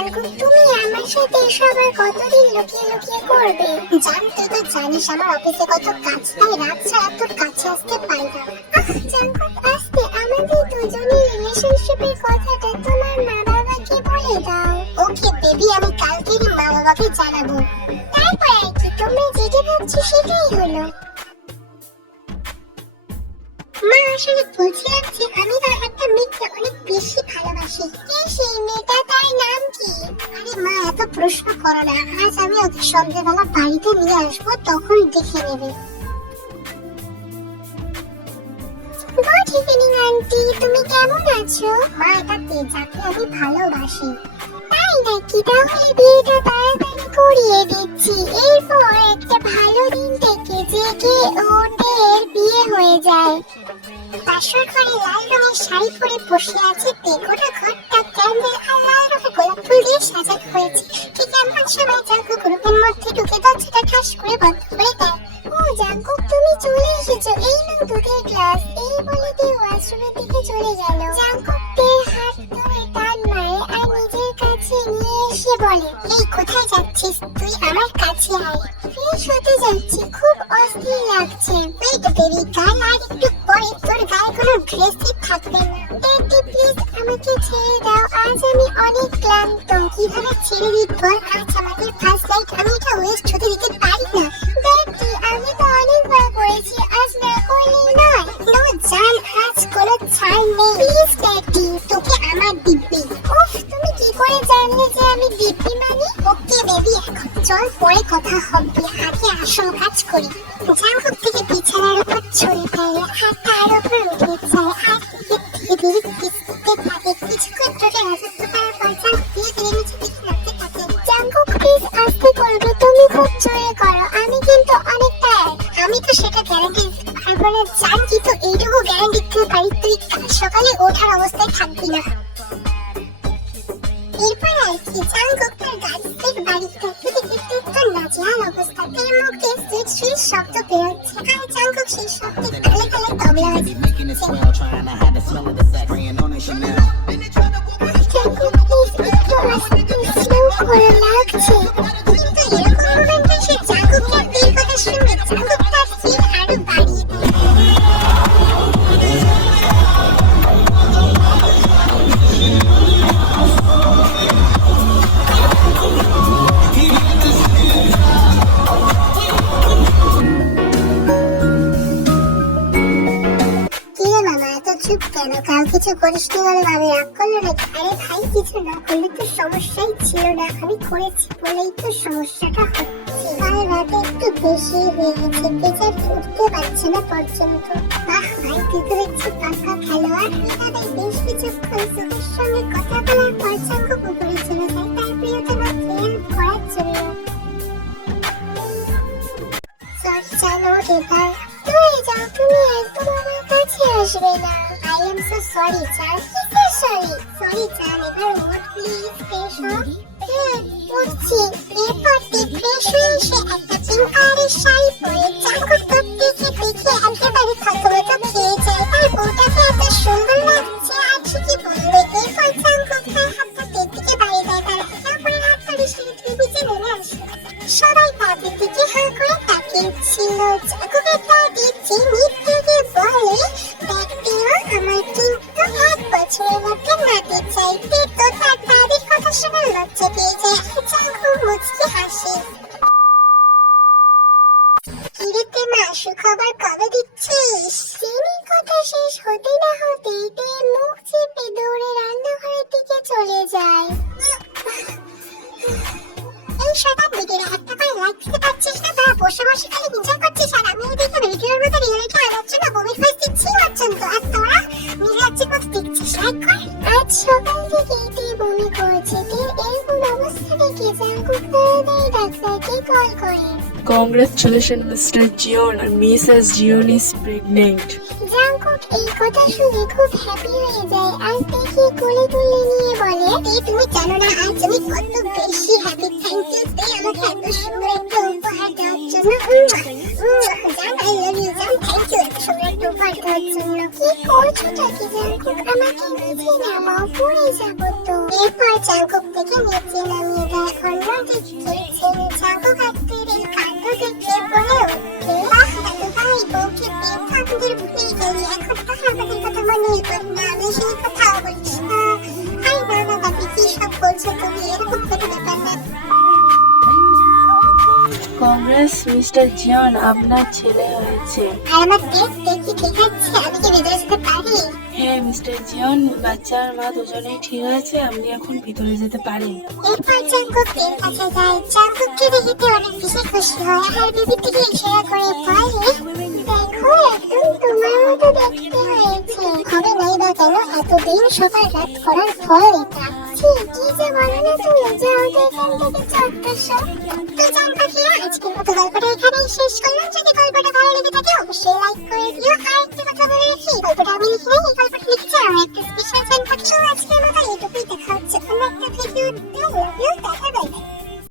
জানকুক, তুমি আমার সাথে এসব আর কতদিন লুকিয়ে লুকিয়ে করবে? জান, তুই তো জানিস আমার অফিসে কত কাজ, তাই রাত ছাড়া তোর কাছে আসতে পারি না। জানকুক, আস্তে, আমাদের দুজনের রিলেশনশিপের কথাটা তোমার মা বাবাকে বলে দাও। ওকে বেবি, আমি কালকেই মা বাবাকে জানাবো। তারপর আর কি, তোমরা যেটা ভাবছো সেটাই হলো। মা, আসলে বলছিলাম যে আমি না একটা মেয়েকে অনেক বেশি ভালোবাসি। কে সেই মেয়েটা, তার নাম কি? আরে মা, এত প্রশ্ন করো না, আজ আমি ওকে সন্ধ্যাবেলা বাড়িতে নিয়ে আসবো, তখন দেখে নেবে। গুড ইভিনিং আন্টি, তুমি কেমন আছো? মা, এটা তেজাকে আমি ভালোবাসি। তাই নাকি? তাহলে বিয়েটা তাড়াতাড়ি করিয়ে দিচ্ছি, এরপর একটা ভালো দিন থেকে জেগে ওদের বিয়ে হয়ে যায়। বাসর ঘরে লাল রঙের শাড়ি পরে বসে আছে তে, গোটা ঘরটা ক্যান্ডেল আর লাল রঙের গোলাপ ফুল দিয়ে সাজানো হয়েছে। ঠিক এমন সময় জাঙ্কুক রুমের মধ্যে ঢুকে দরজাটা ঠাস করে বন্ধ করে দেয়। ও জাঙ্কুক, তুমি চলে এসেছো, এই নাও দুধের গ্লাস। এই বলে তে ওয়াশরুমের দিকে চলে গেল। জাঙ্কুক তের হাত ধরে টান মারে আর নিজের কাছে নিয়ে এসে বলে, এই কোথায় যাচ্ছিস তুই? আমার কাছে আয়। ফ্রেশ হতে যাচ্ছি, খুব অস্থির লাগছে। ওয়েট বেবি গার্ল, আর একটু পরে তোর গায়ে কোনো ড্রেসই থাকবে না। ড্যাডি প্লিজ আমাকে ছেড়ে দাও, আজ আমি অনেক ক্লান্ত। কিভাবে ছেড়ে দিই বল? আজ আমাদের ফার্স্ট নাইট, আমি এটা ওয়েস্ট হতে দিতে পারি না। ড্যাডি, আমি তো অনেকবার করেছি, আজ না করলেই নয়। নো জান, আজ কোনো ছাড় নেই। প্লিজ ড্যাডি, তোকে আমার দিব্যি। উফ, তুমি কি করে জানলে যে আমি দিব্যি মানি? ওকে বেবি, এখন চল পরে কথা হবে, আগে আসল কাজ করি। জাঙ্কুক থেকে বিছানার উপর ছড়ে ফেলে আর তার উপর উঠে যায় আর ধীরে ধীরে কিস্তিতে থাকে। কিছুক্ষণ ধরে রাজত্ব করার পর জাঙ্কুক ধীরে ধীরে নিচে দিকে নামতে থাকে। জাঙ্কুক প্লিজ আস্তে করবে, তুমি খুব জোরে করো, আমি কিন্তু অনেক টায়ার্ড। আমি তো সেটা গ্যারান্টি দিতে পারবো না জান, কিন্তু এইটুকু গ্যারান্টি দিতে পারি তুই কাল সকালে ওঠার অবস্থায় থাকবি না। এরপর আর কি, জাঙ্কুক তার গার্লফ্রেন্ড বাড়িতে একটু নাজেহাল অবস্থা, তার মুখ দিয়ে সুইট সুইট শব্দ বেরোচ্ছে আর জাঙ্কুক সেই শব্দে তালে তালে তবলা বাজাচ্ছে। জাঙ্কুক প্লিজ একটু আস্তে, স্লো করে লাগছে। কিন্তু এরকম মোমেন্টে সে জাঙ্কুকের এই কথা শুনে জাঙ্কুক তার স্পিড আরো বাড়িয়ে দেয়। চুপ কেন? কাল কিছু করিসনি বলে ভাবি রাগ করলো নাকি? আরে ভাই, কিছু না করলে তো সমস্যাই ছিল না, আমি করেছি বলেই তো সমস্যাটা হচ্ছে। কাল রাতে একটু বেশি হয়ে গেছে, বেচার উঠতে পারছে না পর্যন্ত। বাহ ভাই, তুই তো দেখছি পাক্কা খেলোয়াড়। এভাবে বেশ কিছুক্ষণ সুখের সঙ্গে কথা বলার পর জাঙ্কুক উপরে চলে যায় তার প্রিয়তমা প্রেম করার জন্য। চলো এবার দূরে যাও, তুমি একদম আমার কাছে আসবে না। I am so sorry, Chan. কিসের sorry? Sorry, Chan. এবার ওঠ প্লিজ, ফ্রেশ হ। উঠছি। এরপর ফ্রেশ হয়ে এসে একটা পিঙ্ক কালারের শাড়ি পরে জাঙ্কুক দেখে একেবারে থতমত খেয়ে যায়। তার বউটাকে এত সুন্দর লাগছে, আর ঠিকই বলবে। এরপর জাঙ্কুক তার হাতটা পেট দিকে বাড়িয়ে দেয়, তার উপরের হাত ধরে সিঁড়ি ধরে নিচে নেমে আসে। সবাই তাদের দিকে হাঁ করে তাকিয়েছিল। জাঙ্কুকের দাদি জিমি থেকে বলে, আমার কিন্তু 1 বছরের মধ্যে নাতি চাইতে, তো তার দাদির কথা শুনে লজ্জা পেয়ে যায়। জাঙ্কুক মুচকি হাসে। কিরেতে মা, সুখবর কবে দিচ্ছিস? জিমির কথা শেষ হতে না হতেই তে মুখ চেপে দৌড়ে রান্নাঘরের দিকে চলে যায়। এই শয়তান ভিডিওটা একটা করে লাইক দিতে পারছিস না? তোরা বসে বসে খালি এনজয় করছিস আর আমি এদিকে ভিডিওর মধ্যে রিয়েলিটি আনার জন্য বমির ফাইস দিচ্ছি পর্যন্ত, আর তোরা মিরাজির মতো দেখছিস। লাইক কর। আজ সকাল থেকে তে বমি করছে। তের এরকম অবস্থা দেখে জাঙ্কুক তাড়াতাড়ি ডাক্তারকে কল করে। Congratulations, Mr. Jion. Mrs. Jion is pregnant. Jungkook এই কথা শুনে খুব হ্যাপি হয়ে যায় আর তেকে কোলে তুলে নিয়ে বলে, তুমি জানো না আজ আমি কত বেশি হ্যাপি। থ্যাংক ইউ তে আমাকে এত সুন্দর একটা উপহার দেওয়ার জন্য। জান, আই লাভ ইউ জান, থ্যাংক ইউ এত সুন্দর একটা উপহার দেওয়ার জন্য। কি করছোটা কি জাঙ্কুক? আমাকে নিচে নামাও, পড়ে যাবো তো। এরপর জাঙ্কুক থেকে নিচে নামিয়ে দেয়। অন্যদিকে ছেলে জাঙ্কুক আত্মীর এই কাণ্ড দেখে বলে ওঠে, বাহ দাদু ভাই, বউকে পেয়ে তো আমাদের ভুলেই গেলি। এখন তো আমাদের কথা মনেই পড়ে না, বেশি কথাও বলিস না। আই না না দাদি, কি সব বলছো তুমি? এরকম কোনো ব্যাপার না। কংগ্রেস মিস্টার জিয়ন, আপনার ছেলে হয়েছে। আর আমার পেট দেখি ঠিক আছে, আমি কি ভিতরে যেতে পারি? হ্যাঁ মিস্টার জিয়ন, বাচ্চা আর মা দুজনেই ঠিক আছে, আপনি এখন ভিতরে যেতে পারেন। এরপর জাঙ্কুকের কাছে যায়। জাঙ্কুককে দেখে অনেক বেশি খুশি হয় আর বেবির দিকে ইশারা করে বলে, দেখো একদম তোমার মতো দেখতে হয়েছে। হবে নাই বা কেন, এতদিন সকাল রাত করার ফল এটা। ছি, কি যে বলো না তুমি, যাও তো এখান থেকে চত্বরসা। তো জান পাখিরা, আজকের মতো গল্পটা এখানেই শেষ করলাম। যদি গল্পটা ভালো লেগে থাকে অবশ্যই লাইক করে দিও। আর একটা কথা বলে রাখি, গল্পটা আমি লিখিনি, এই গল্পটা লিখেছে আমার একটা স্পেশাল ফ্যান পাখি। আজকের মতো এইটুকুই, দেখা হচ্ছে অন্য একটা ভিডিওতে। Love you, tata.